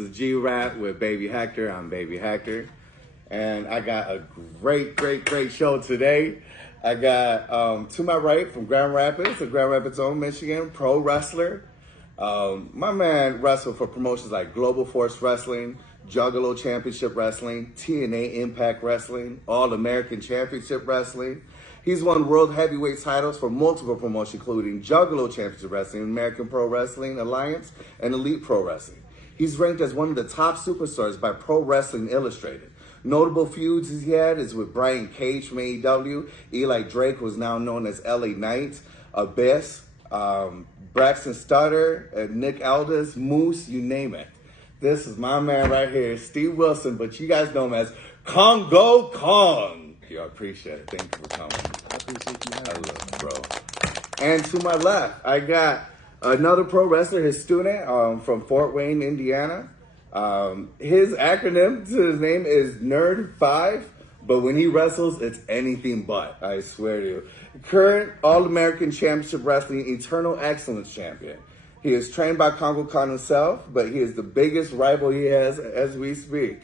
is G-Rap with Baby Hector. I'm Baby Hector. And I got a great show today. I got, to my right, from Grand Rapids, own Michigan, pro wrestler. My man wrestled for promotions like Global Force Wrestling, Juggalo Championship Wrestling, TNA Impact Wrestling, All-American Championship Wrestling. He's won world heavyweight titles for multiple promotions, including Juggalo Championship Wrestling, American Pro Wrestling Alliance, and Elite Pro Wrestling. He's ranked as one of the top superstars by Pro Wrestling Illustrated. Notable feuds he had is with Brian Cage from AEW, Eli Drake, who is now known as LA Knight, Abyss, Braxton Stutter, Nick Aldis, Moose, you name it. This is my man right here, Steve Wilson, but you guys know him as Kongo Kong. Yo, I appreciate it. Thank you for coming. I appreciate you having me. I love it, bro. And to my left, I got another pro wrestler, his student from Fort Wayne, Indiana. His acronym to his name is N.E.R.D 5, but when he wrestles, it's anything but, I swear to you. Current All-American Championship Wrestling Eternal Excellence Champion. He is trained by Kongo Khan himself, but he is the biggest rival he has as we speak.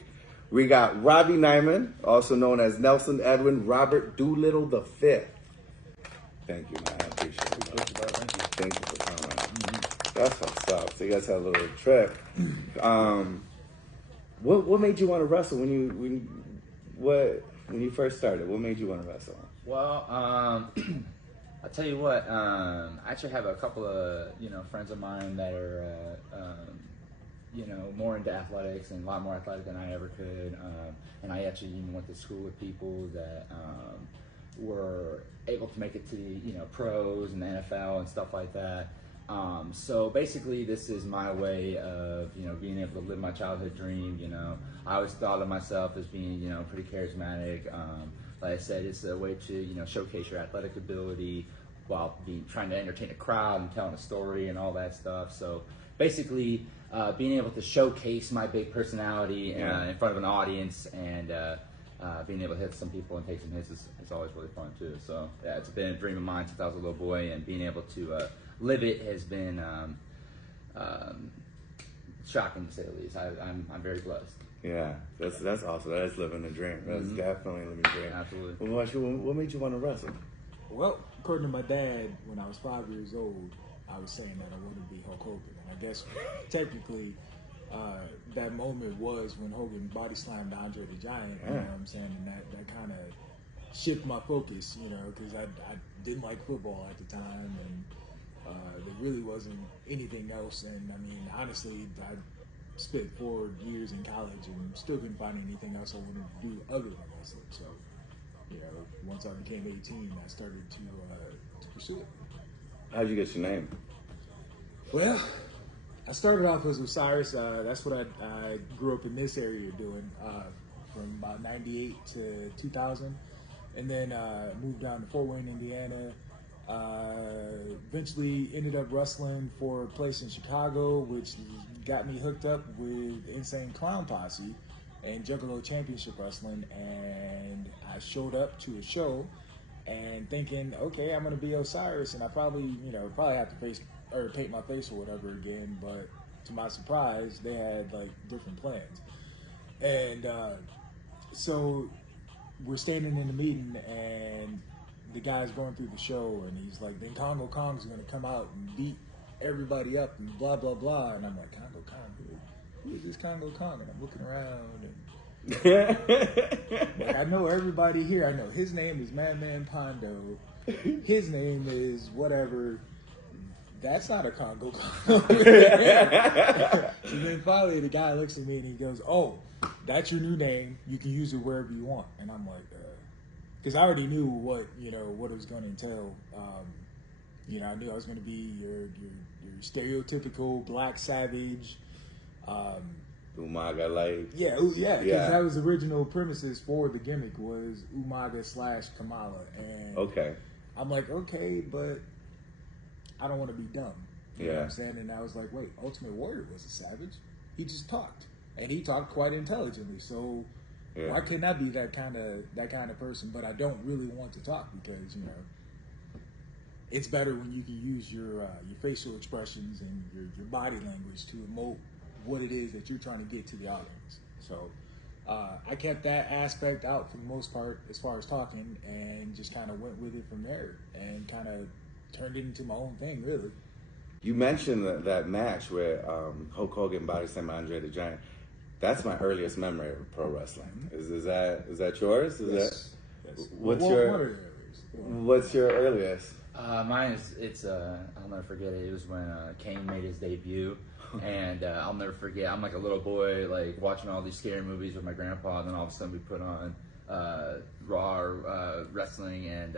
We got Robbie Nyman, also known as Nelson Edwin Robert Doolittle V. Thank you, man. I appreciate it. Thank you for coming. That's what's up. So you guys had a little trip. What made you want to wrestle when you first started? What made you want to wrestle? Well, I'll tell you what. I actually have a couple of friends of mine that are more into athletics and a lot more athletic than I ever could. And I actually even went to school with people that were able to make it to pros and the NFL and stuff like that. So basically, this is my way of being able to live my childhood dream. I always thought of myself as being pretty charismatic. Like I said, it's a way to showcase your athletic ability while trying to entertain a crowd and telling a story and all that stuff. So basically, being able to showcase my big personality in front of an audience and being able to hit some people and take some hits is always really fun too. So yeah, it's been a dream of mine since I was a little boy, and being able to live it has been shocking to say the least. I'm very blessed. Yeah, that's awesome. That's living the dream. That's definitely living the dream. Absolutely. What made you want to wrestle? Well, according to my dad, when I was 5 years old, I was saying that I wanted to be Hulk Hogan. And I guess technically that moment was when Hogan body slammed Andre the Giant, you know what I'm saying? And that kind of shifted my focus, because I didn't like football at the time, and there really wasn't anything else. And I mean, honestly, I spent 4 years in college and still couldn't find anything else I wanted to do other than wrestling. So, once I became 18, I started to pursue it. How'd you get your name? Well, I started off as Osiris. That's what I grew up in this area doing from about 98 to 2000. And then moved down to Fort Wayne, Indiana. Eventually ended up wrestling for a place in Chicago, which got me hooked up with Insane Clown Posse and Juggalo Championship Wrestling. And I showed up to a show and thinking, okay, I'm going to be Osiris, and I probably have to paint my face or whatever again. But to my surprise, they had like different plans. And so we're standing in the meeting, and the guy's going through the show, and he's like, then Kongo Kong's going to come out and beat everybody up and blah, blah, blah. And I'm like, Kongo Kong? Who is this Kongo Kong? And I'm looking around, and like, I know everybody here. I know his name is Madman Pondo. His name is whatever. That's not a Kongo Kong. So then finally the guy looks at me and he goes, oh, that's your new name. You can use it wherever you want. And I'm like, because I already knew what it was going to entail. I knew I was going to be your stereotypical black savage. Umaga like. Yeah, because that was the original premises for the gimmick was Umaga / Kamala. And okay. I'm like, okay, but I don't want to be dumb. You know what I'm saying? And I was like, wait, Ultimate Warrior was a savage. He just talked. And he talked quite intelligently. So why can't I be that kind of person? But I don't really want to talk because, it's better when you can use your facial expressions and your body language to emote what it is that you're trying to get to the audience. So I kept that aspect out for the most part as far as talking, and just kind of went with it from there, and kind of turned it into my own thing, really. You mentioned that match where Hulk Hogan body slammed Andre the Giant. That's my earliest memory of pro wrestling. Is that yours? Yes. What's One your of the areas. what's your earliest? Mine is I'll never forget it. It was when Kane made his debut, and I'll never forget. I'm like a little boy, like watching all these scary movies with my grandpa, and then all of a sudden we put on Raw wrestling, and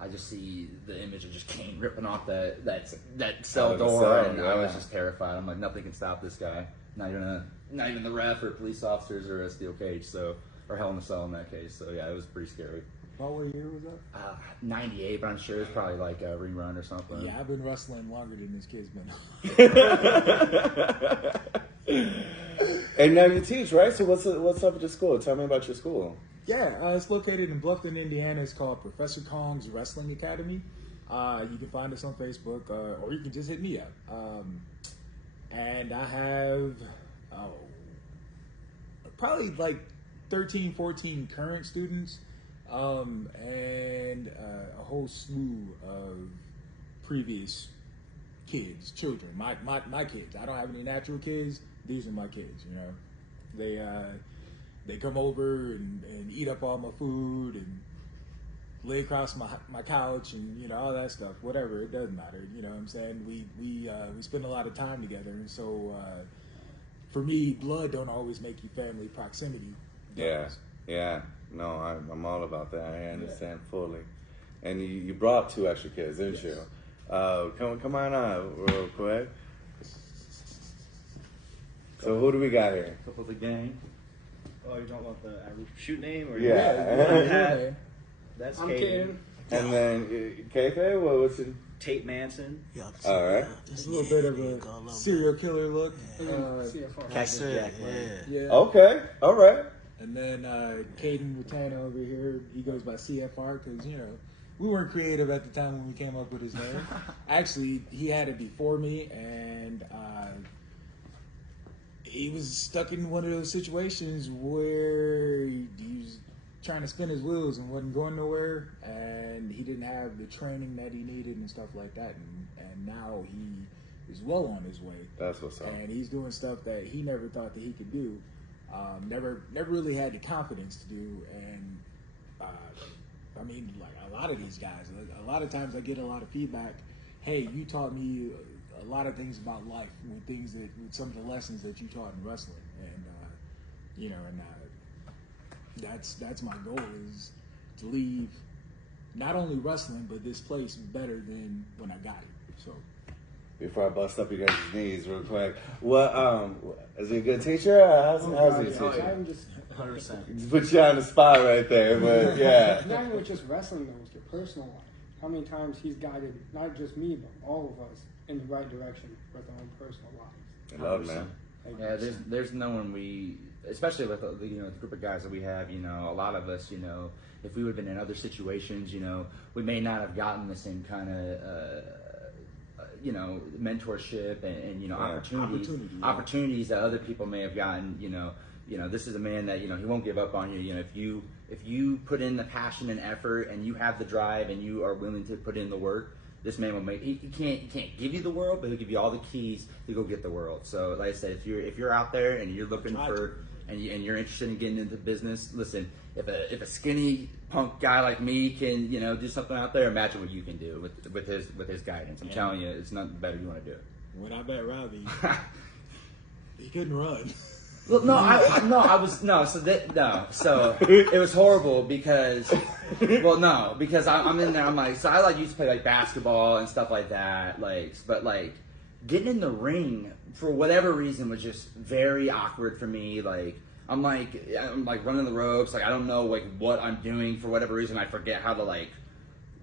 I just see the image of just Kane ripping off that cell door, and I was just terrified. I'm like, nothing can stop this guy. Not even the ref or police officers or a steel cage, or Hell in a Cell in that case. So yeah, it was pretty scary. About what year was that? 98, but I'm sure it's probably like a rerun or something. Yeah, I've been wrestling longer than this kid's been. And now you teach, right? So what's up with your school? Tell me about your school. Yeah, it's located in Bluffton, Indiana. It's called Professor Kong's Wrestling Academy. You can find us on Facebook, or you can just hit me up. And I have probably like 13, 14 current students, and a whole slew of previous children. My kids. I don't have any natural kids. These are my kids. You know, they come over and eat up all my food and lay across my couch and, you know, all that stuff. Whatever, it doesn't matter. You know what I'm saying? We spend a lot of time together, and so for me, blood don't always make you family. Proximity does. Yeah. No, I'm all about that. I understand fully. And you brought 2 extra kids, didn't you? Come on real quick. So who do we got here? Couple of the gang. Oh, you don't want the shoot name? Or Yeah. That's I'm Caden. Caden. And then Kayfabe, what's your... Tate Manson. All right. It's a little bit of a serial killer look. CFR. Cactus Jack. Yeah. Okay. All right. And then Caden Rutana over here, he goes by CFR because, you know, we weren't creative at the time when we came up with his name. Actually, he had it before me, and he was stuck in one of those situations where he was trying to spin his wheels and wasn't going nowhere, and he didn't have the training that he needed and stuff like that, and now he is well on his way. That's what's up. And he's doing stuff that he never thought that he could do. Never really had the confidence to do, and I mean, like a lot of these guys, a lot of times I get a lot of feedback. Hey, you taught me a lot of things about life with some of the lessons that you taught in wrestling, and you know, and that's my goal, is to leave not only wrestling but this place better than when I got it. So. Before I bust up you guys' knees real quick, what is he a good teacher? How's he a teacher? I'm just 100%. Put you on the spot right there, but yeah. not even with just wrestling though, with your personal life. How many times he's guided not just me but all of us in the right direction with our own personal lives. I love, man. Yeah, there's no one especially with the group of guys that we have. You know, a lot of us, you know, if we would have been in other situations, you know, we may not have gotten the same kind of mentorship and you know, opportunities that other people may have gotten. You know, this is a man that, you know, he won't give up on you. You know, if you put in the passion and effort and you have the drive and you are willing to put in the work, this man will make. He can't give you the world, but he'll give you all the keys to go get the world. So, like I said, if you're out there and you're looking for and you're interested in getting into business, listen. If a skinny punk guy like me can, you know, do something out there, imagine what you can do with his guidance. I'm telling you, it's nothing better you want to do. When I met Robbie, he couldn't run. Well, So it was horrible because, I'm in there. I'm like, so I used to play like basketball and stuff like that. But getting in the ring for whatever reason was just very awkward for me. I'm running the ropes. I don't know what I'm doing for whatever reason. I forget how to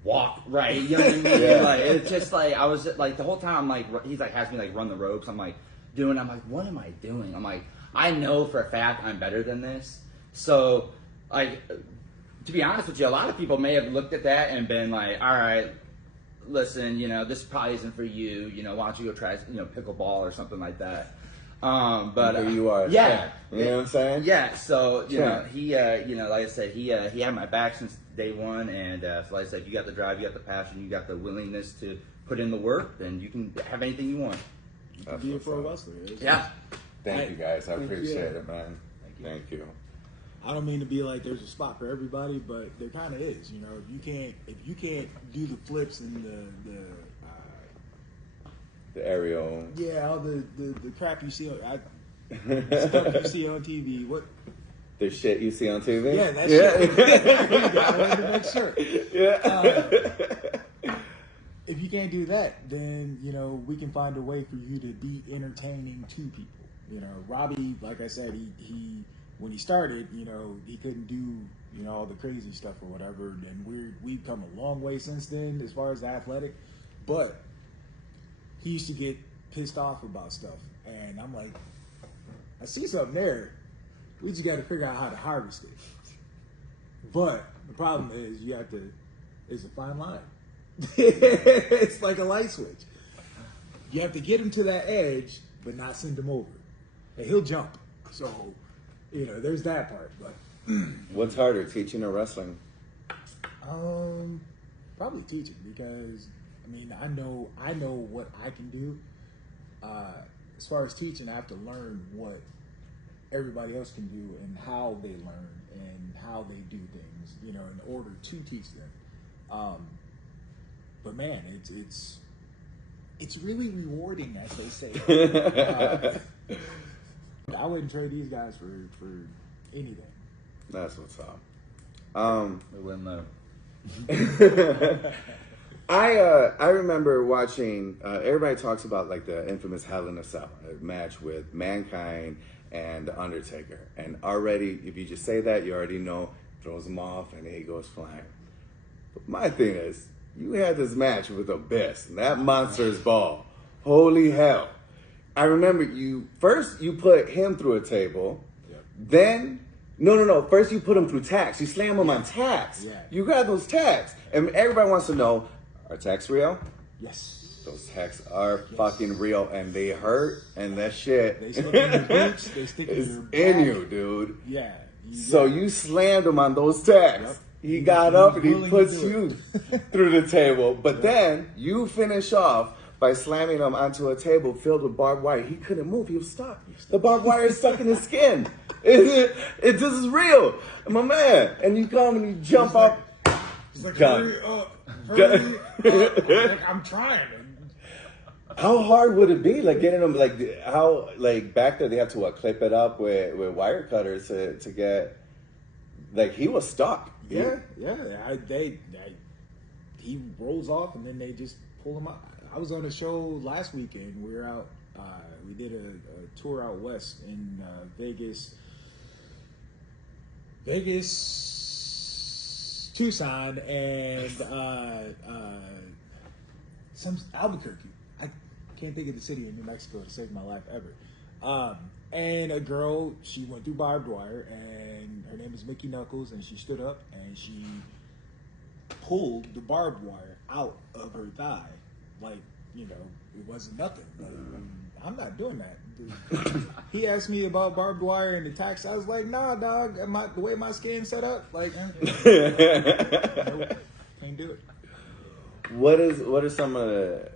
walk right. You know what I mean? Yeah. It's just I was the whole time. He's has me run the ropes. I'm what am I doing? I know for a fact I'm better than this. So to be honest with you, a lot of people may have looked at that and been like, all right, listen, you know, this probably isn't for you. You know, why don't you go try, you know, pickleball or something like that. But here you are. yeah, You know what I'm saying? Yeah. So you know, Yeah. he, like I said, he had my back since day one, and so like I said, you got the drive, you got the passion, you got the willingness to put in the work, then you can have anything you want. Be a pro wrestler. Yeah. Thank you guys. I Thank you. appreciate it, man. Thank you. I don't mean to be like there's a spot for everybody, but there kind of is. You know, if you can't do the flips and The aerial. all the crap you see on stuff you see on TV. What? The shit you see on TV? Yeah, that shit. I wanted to make sure. Yeah. If you can't do that, then you know we can find a way for you to be entertaining to people. You know, Robbie, like I said, he when he started, you know, he couldn't do all the crazy stuff or whatever, and we've come a long way since then as far as the athletic, but he used to get pissed off about stuff, and I'm like, I see something there. We just got to figure out how to harvest it. But the problem is it's a fine line. It's like a light switch. You have to get him to that edge, but not send him over. And he'll jump. So, you know, there's that part. But What's harder, teaching or wrestling? probably teaching, because I mean I know what I can do. As far as teaching, I have to learn what everybody else can do and how they learn and how they do things, you know, in order to teach them. But man, it's really rewarding, as they say. I wouldn't trade these guys for anything. That's what's up. We wouldn't know. I remember watching. Everybody talks about like the infamous Hell in a Cell match with Mankind and The Undertaker, and already if you just say that, you already know, throws him off and then he goes flying. But my thing is, you had this match with Abyss, and that monster's ball. Holy hell! I remember you put him through a table, then. No. First you put him through tacks. You slam him on tacks. Yeah. You grab those tacks. And everybody wants to know, are tacks real? Yes. Those tacks are fucking real, and they hurt, and that shit They stick in your boots. They stick in is your in back. you, dude. Yeah. So you slammed him on those tacks. Yep. He got up and he willing to puts do you it. through the table. But then you finish off by slamming him onto a table filled with barbed wire. He couldn't move. He was stuck. The barbed wire is stuck in his skin. This is real. My man. And you come and you jump up. It's like, Gun. hurry up. Hurry up. Like, I'm trying. How hard would it be? Like getting them, like how, like back there they have to clip it up with wire cutters to get, like he was stuck. Yeah. He rolls off and then they just pull him out. I was on a show last weekend. We were out. We did a tour out west in Vegas, Tucson, and some Albuquerque. I can't think of the city in New Mexico to save my life ever. And a girl, she went through barbed wire, and her name is Mickey Knuckles, and she stood up and she pulled the barbed wire out of her thigh. Like, you know, it wasn't nothing. Like, I'm not doing that. He asked me about barbed wire and the tacks. I was like, nah, dog. The way my skin's set up, like, nope, can't do it. What are some of the,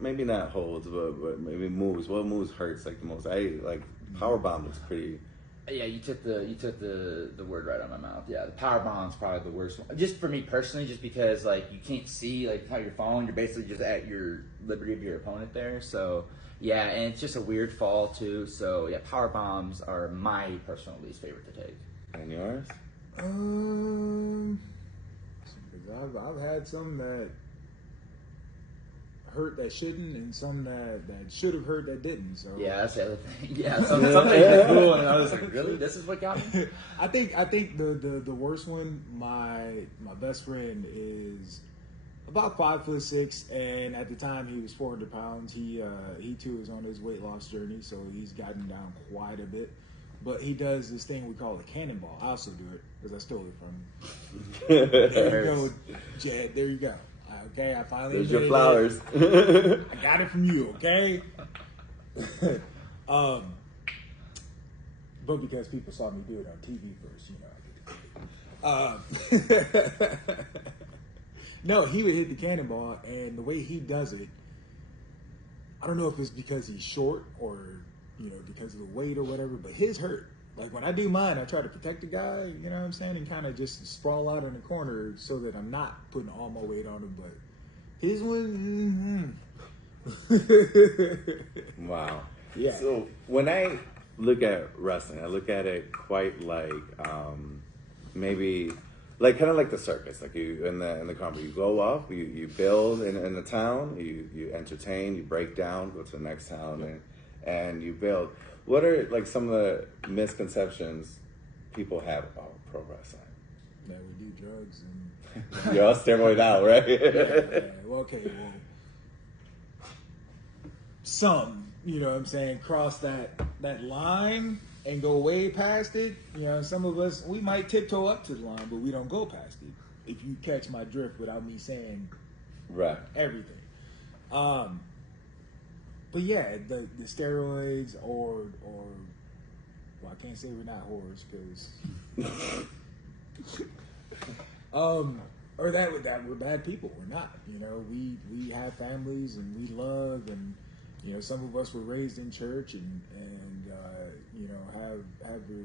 maybe not holds, but maybe moves? What moves hurts like the most? Power bomb looks pretty. Yeah, you took the word right out of my mouth. Yeah, the power bomb's probably the worst one. Just for me personally, just because like you can't see like how you're falling, you're basically just at your liberty of your opponent there. So yeah, and it's just a weird fall too. So yeah, power bombs are my personal least favorite to take. And yours? Because I've had some that hurt that shouldn't, and some that should have hurt that didn't. So Yeah, that's the other thing. Yeah, something that's cool, and I was like, really, this is what got me? I think the worst one, my best friend is about 5'6", and at the time he was 400 pounds. He too is on his weight loss journey, so he's gotten down quite a bit. But he does this thing we call a cannonball. I also do it because I stole it from him. There you go, Jed. There you go. Okay, I finally There's your admitted flowers. it. I got it from you. Okay. But because people saw me do it on TV first, I get the credit. No, he would hit the cannonball, and the way he does it, I don't know if it's because he's short or because of the weight or whatever, but his hurt. Like when I do mine, I try to protect the guy, you know what I'm saying, and kind of just sprawl out in the corner so that I'm not putting all my weight on him. But his one, Wow. Yeah. So when I look at wrestling, I look at it quite like maybe like kind of like the circus, like you in the comedy. You go up, you build in the town, you entertain, you break down, go to the next town, and you build. What are like some of the misconceptions people have about pro wrestling? that we do drugs and You're all steroid out, right? yeah. Well, okay, well, some, you know what I'm saying, cross that line and go way past it. You know, some of us, we might tiptoe up to the line, but we don't go past it. If you catch my drift without me saying Right. everything. But yeah, the steroids or well, I can't say we're not whores because or that we're bad people. We're not. You know, we have families and we love, and you know, some of us were raised in church and you know, have the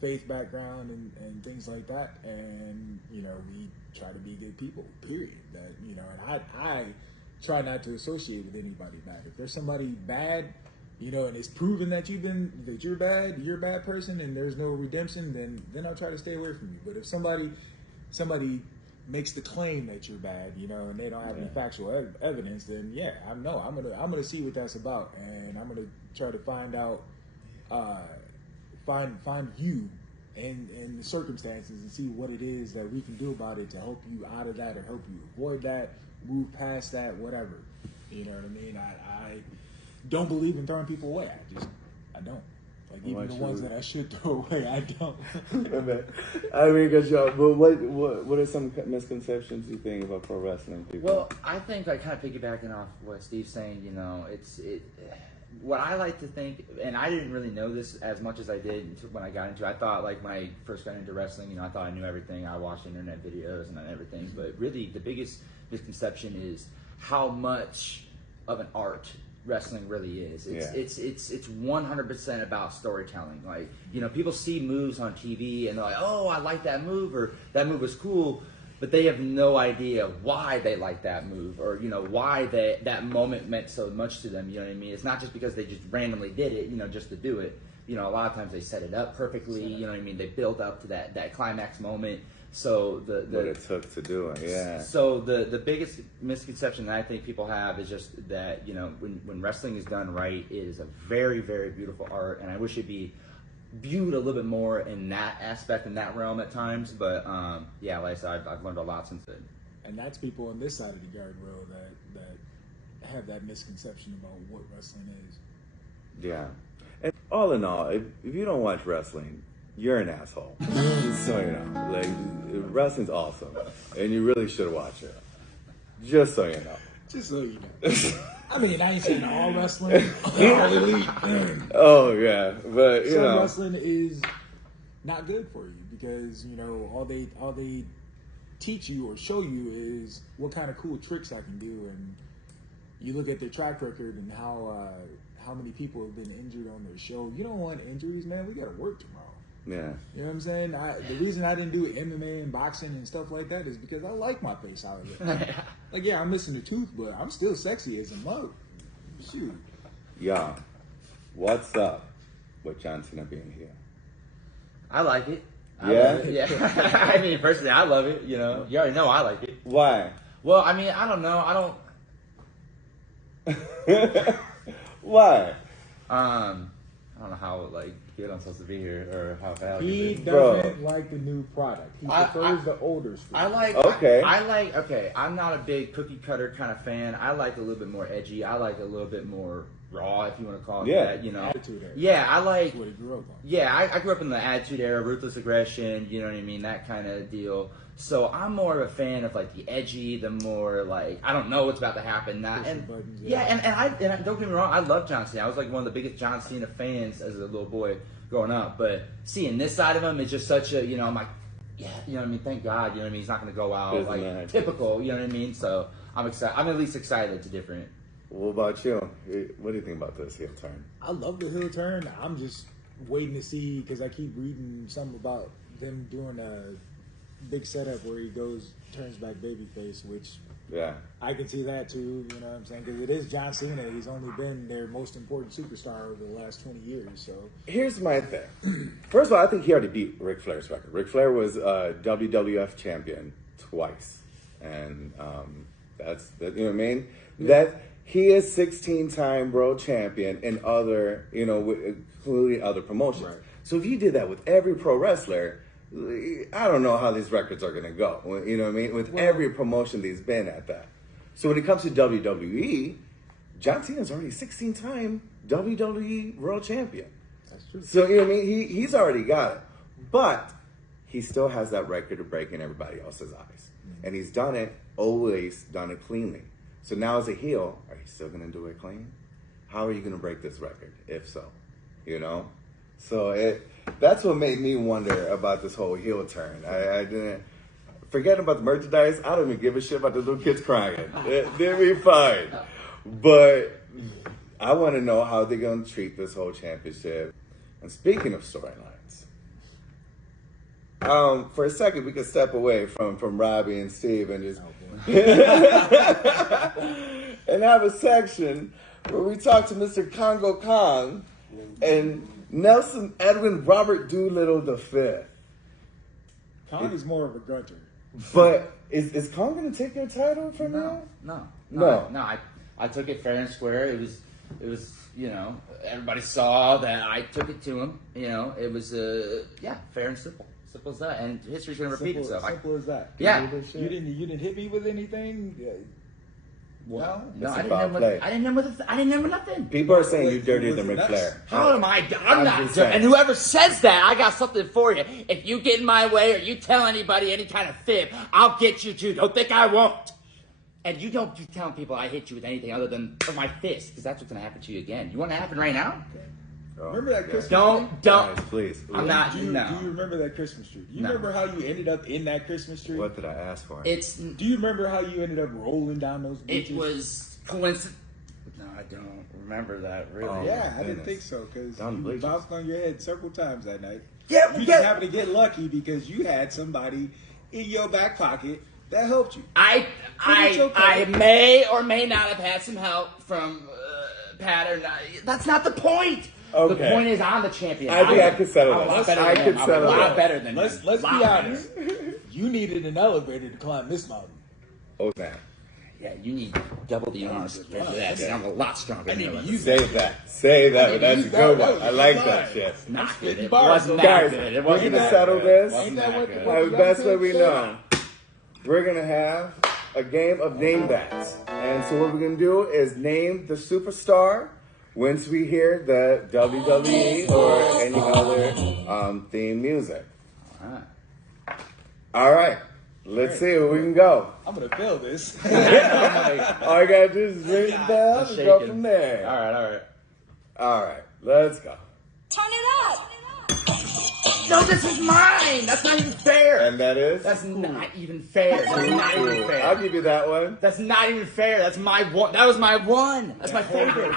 faith background and things like that, and you know, we try to be good people. Period. That, you know, and I try not to associate with anybody bad. If there's somebody bad, you know, and it's proven that you're bad, you're a bad person, and there's no redemption, then I'll try to stay away from you. But if somebody makes the claim that you're bad, you know, and they don't have any factual evidence, then yeah, I'm gonna see what that's about, and I'm gonna try to find out, find you and the circumstances and see what it is that we can do about it to help you out of that or help you avoid that, move past that, whatever. You know what I mean? I don't believe in throwing people away. I don't. Like, even the ones that I should throw away, I don't. I mean, because but what are some misconceptions you think about pro wrestling people? Well, I think, like, kind of piggybacking off what Steve's saying, you know, what I like to think, and I didn't really know this as much as I did when I got into it. I thought, like, when I first got into wrestling, you know, I thought I knew everything. I watched internet videos and everything. But really, the biggest misconception is how much of an art wrestling really is. It's 100% about storytelling. Like, you know, people see moves on TV and they're like, oh, I like that move, or that move was cool, but they have no idea why they like that move, or, you know, why that moment meant so much to them. You know what I mean? It's not just because they just randomly did it, you know, just to do it. You know, a lot of times they set it up perfectly. You know what I mean? They build up to that climax moment. So what it took to do it, yeah. So the biggest misconception that I think people have is just that, you know, when wrestling is done right, it is a very, very beautiful art, and I wish it'd be viewed a little bit more in that aspect, in that realm at times. But yeah, like I said, I've learned a lot since then. And that's people on this side of the guardrail that have that misconception about what wrestling is. Yeah. And all in all, if you don't watch wrestling, you're an asshole. Just so you know. Like, wrestling's awesome. And you really should watch it. Just so you know. Just so you know. I mean, I ain't saying all wrestling. All elite. Oh, yeah. But, you Some know. wrestling is not good for you because, you know, all they teach you or show you is what kind of cool tricks I can do. And you look at their track record and how many people have been injured on their show. You don't want injuries, man. We got to work tomorrow. Yeah. You know what I'm saying? The reason I didn't do MMA and boxing and stuff like that is because I like my face out of it. Like, yeah, I'm missing a tooth, but I'm still sexy as a mug. Shoot. Yeah. What's up with John Cena being here? I like it. Yeah? Love it. Yeah. I mean, personally, I love it. You know, you already know I like it. Why? Well, I mean, I don't know. Why? I don't know how, like, good I'm supposed to be here, or how bad He it doesn't like the new product. He prefers the older stuff. I like. Okay. Okay, I'm not a big cookie cutter kind of fan. I like a little bit more edgy. I like a little bit more Raw, if you want to call it Yeah. that. You know, Attitude era. yeah, I like. That's what he grew up on. Yeah, I grew up in the Attitude Era, ruthless aggression. You know what I mean, that kind of deal. So I'm more of a fan of like the edgy, the more like I don't know what's about to happen. Not, and buttons, yeah, yeah. and don't get me wrong, I love John Cena. I was like one of the biggest John Cena fans as a little boy growing up. But seeing this side of him is just such a, you know, I'm like, yeah, you know what I mean. Thank God, you know what I mean. He's not going to go out Isn't like that- typical, you know what I mean. So I'm excited. I'm at least excited to different. What about you? What do you think about this heel turn? I love the heel turn. I'm just waiting to see because I keep reading something about them doing a big setup where he turns back babyface, which Yeah. I can see that too. You know what I'm saying? Because it is John Cena. He's only been their most important superstar over the last 20 years. So Here's my thing. First of all, I think he already beat Ric Flair's record. Ric Flair was WWF champion twice, and that's that. You know what I mean? That he is 16-time world champion in other, you know, including other promotions. Right. So if you did that with every pro wrestler, I don't know how these records are going to go. You know what I mean? With every promotion that he's been at that. So when it comes to WWE, John Cena's already 16-time WWE world champion. that's true. So, you know what I mean? He's already got it. But he still has that record to break in everybody else's eyes. And he's done it, always done it cleanly. So now as a heel, are you still going to do it clean? How are you going to break this record, if so? You know? So that's what made me wonder about this whole heel turn. I didn't... Forget about the merchandise. I don't even give a shit about the little kids crying. They'll be fine. But I want to know how they're going to treat this whole championship. And speaking of storylines, for a second we could step away from Robbie and Steve and just and have a section where we talk to Mr. Kongo Kong and Nelson Edwin Robert Doolittle V. Khan is more of a grunter. But is Kong going to take your title from No, now? no. I took it fair and square. It was, you know, everybody saw that I took it to him. You know, it was, fair and simple. Simple as that. And history's going to repeat itself. Simple as that. Yeah. You didn't hit me with anything. No, That's I a didn't foul hit play. him I didn't hit him with nothing. People are saying you're dirtier than Ric Flair. How am I? I'm I'm not. just saying. And whoever says that, I got something for you. If you get in my way or you tell anybody any kind of fib, I'll get you too. Don't think I won't. And you don't be telling people I hit you with anything other than for my fist, because that's what's going to happen to you again. You want it to happen right now? Oh, Remember that yeah. Christmas Don't. Guys, please. I'm not. Do you No. remember that Christmas tree? Do you No. remember how you ended up in that Christmas tree? What did I ask for? It's. Do you remember how you ended up rolling down those beaches? It was coincidence. No, I don't remember that really. Oh. Yeah, I didn't goodness. think so because Down the you bleachers. bounced on your head several times that night. Yeah, You just happened to get lucky because you had somebody in your back pocket that helped you. I may or may not have had some help from Pat or not. That's not the point. Okay. The point is I'm the champion. I think I I'm could settle a lot this. better I than could him. I'm settle a lot this. better than Let's him. be Lot better. honest. You needed an elevator to climb this mountain. Oh, snap. Yeah, you need double the arm strength for that. I'm a lot stronger than need you. to use Save that. Save that. I That's a didn't good use that. one. I That was like a good that line. shit. Not good. It Bars. wasn't that Guys, good. It we're wasn't gonna that settle good. this. It wasn't Ain't that that what- good. what- The best way we know. We're gonna have a game of name bats, and so what we're gonna do is name the superstar once we hear the WWE or any other theme music. Alright. All right, let's see where we can go. I'm gonna fail this. All you gotta do is ring the bell I'm and go shaking. from there. Alright. All right, let's go. Turn it up. No, this is mine. That's not even fair. And that is. That's not even fair. That's not even I'll fair. give you that one. That's not even fair. That's my one. That was my one. That's my favorite.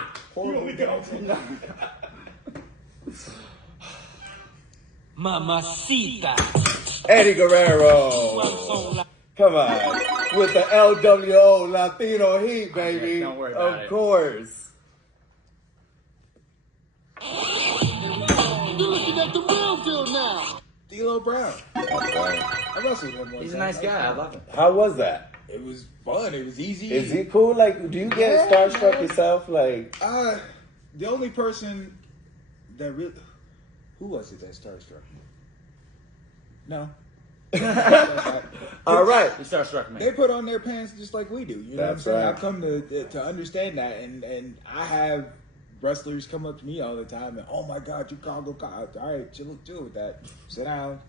Mamacita. Eddie Guerrero. Come on. With the LWO Latino heat, baby. Don't worry about Of it. course. D'Lo Brown. That's right. I wrestled him one He's a time. nice guy. I love him. How was that? It was fun. It was easy. Is he cool? Like, do you get Yeah, starstruck man. yourself? Like, The only person that really, who was it that starstruck me? No. all right. He starstruck me. They put on their pants just like we do. You know That's what I'm saying? right. I've come to understand that, and I have wrestlers come up to me all the time and, oh my God, you Congo. All right, chill with that. Sit down.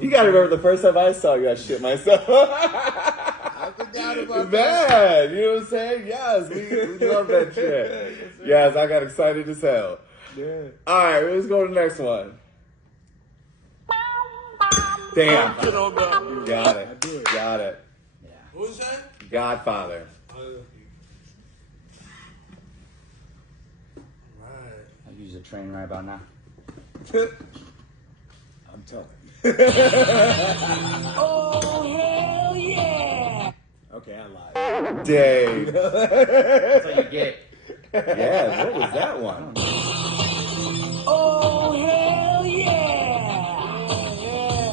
You gotta remember the first time I saw you, I shit myself. I forgot about that. Man, you know what I'm saying? Yes, we love that shit. Yes, I got excited as hell. Yeah. All right, let's go to the next one. Damn. Got it. I do it. Got it. Yeah. Who's that? Godfather. Right. I use a train right about now. I'm telling you. Oh, hell yeah! Okay, I lied. Dave. That's what you get. Yeah, what was that one? Oh, hell yeah!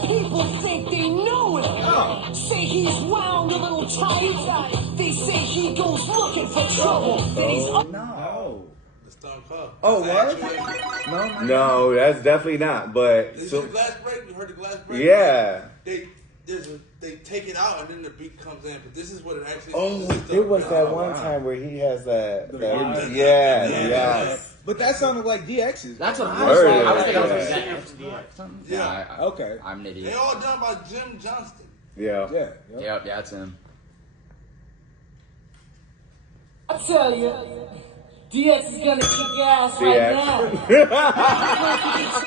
People think they know him. Say he's wound a little tight. They say he goes looking for trouble. That he's No. The Stone Cold. Oh, That's what? actually- No, that's definitely not. But Is so, your glass break? You heard the glass break? yeah. They take it out and then the beat comes in. But this is what it actually. Oh, this is it was the- that one time where he has that. The that vibe. yeah, Yeah. yes. But that sounded like DX's. That's what I Word, was saying. I was yeah. thinking I was Yeah. like, that X something? Yeah. Okay. I'm an They idiot. all done by Jim Johnston. Yeah. Yeah. Yep, yeah, it's him. I tell you, DX is gonna kick your ass right now. DX.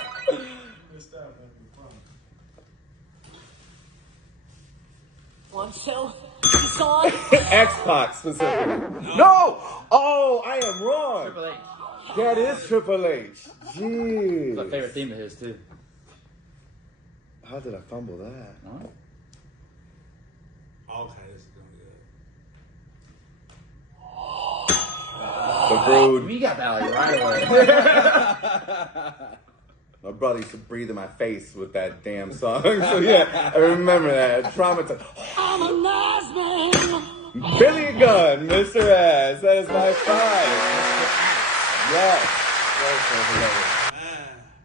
One, two, he's on. X-Pac specifically. No! Oh, I am wrong. Triple H. That is Triple H. It's my Jeez. favorite theme of his, too. How did I fumble that? Huh? Okay, this is gonna be good. The Brood. We got that like right away. My brother used to breathe in my face with that damn song. So yeah, I remember that. Traumatized. I'm a nice man. Billy Gunn, Mr. Ass. That is my 5. Yes.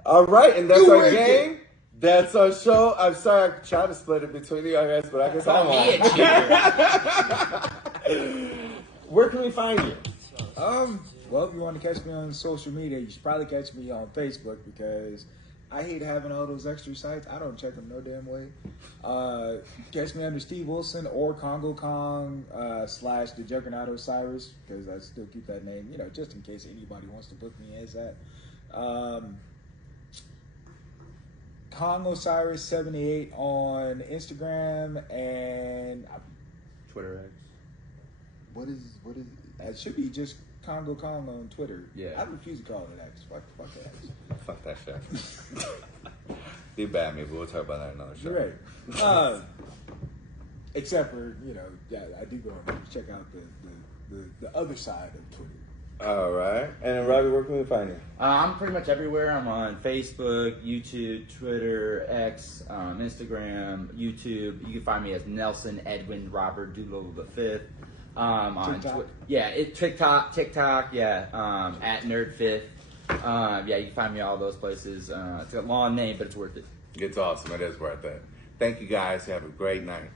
All right, and that's our game. That's our show. I'm sorry I tried to split it between you guys, but I guess I'm on. Where can we find you? Well, if you want to catch me on social media, you should probably catch me on Facebook because I hate having all those extra sites. I don't check them no damn way. Catch me under Steve Wilson or Congo Kong / the Juggernaut Osiris because I still keep that name, you know, just in case anybody wants to book me as that. Kong Osiris 78 on Instagram and Twitter X. what is it should be just Congo Kong on Twitter. Yeah. I refuse to call it X. Fuck that X. Fuck that shit. You bad me, but we'll talk about that in another show. You're right. Except for, you know, yeah, I do go and check out the other side of Twitter. All right. And then, Robbie, where can we find you? I'm pretty much everywhere. I'm on Facebook, YouTube, Twitter, X, Instagram, YouTube. You can find me as Nelson Edwin Robert Doolittle V. On TikTok? TikTok, yeah, at N.E.R.D. 5. Yeah, you can find me all those places. It's a long name, but it's worth it. It's awesome. It is worth it. Thank you, guys. Have a great night.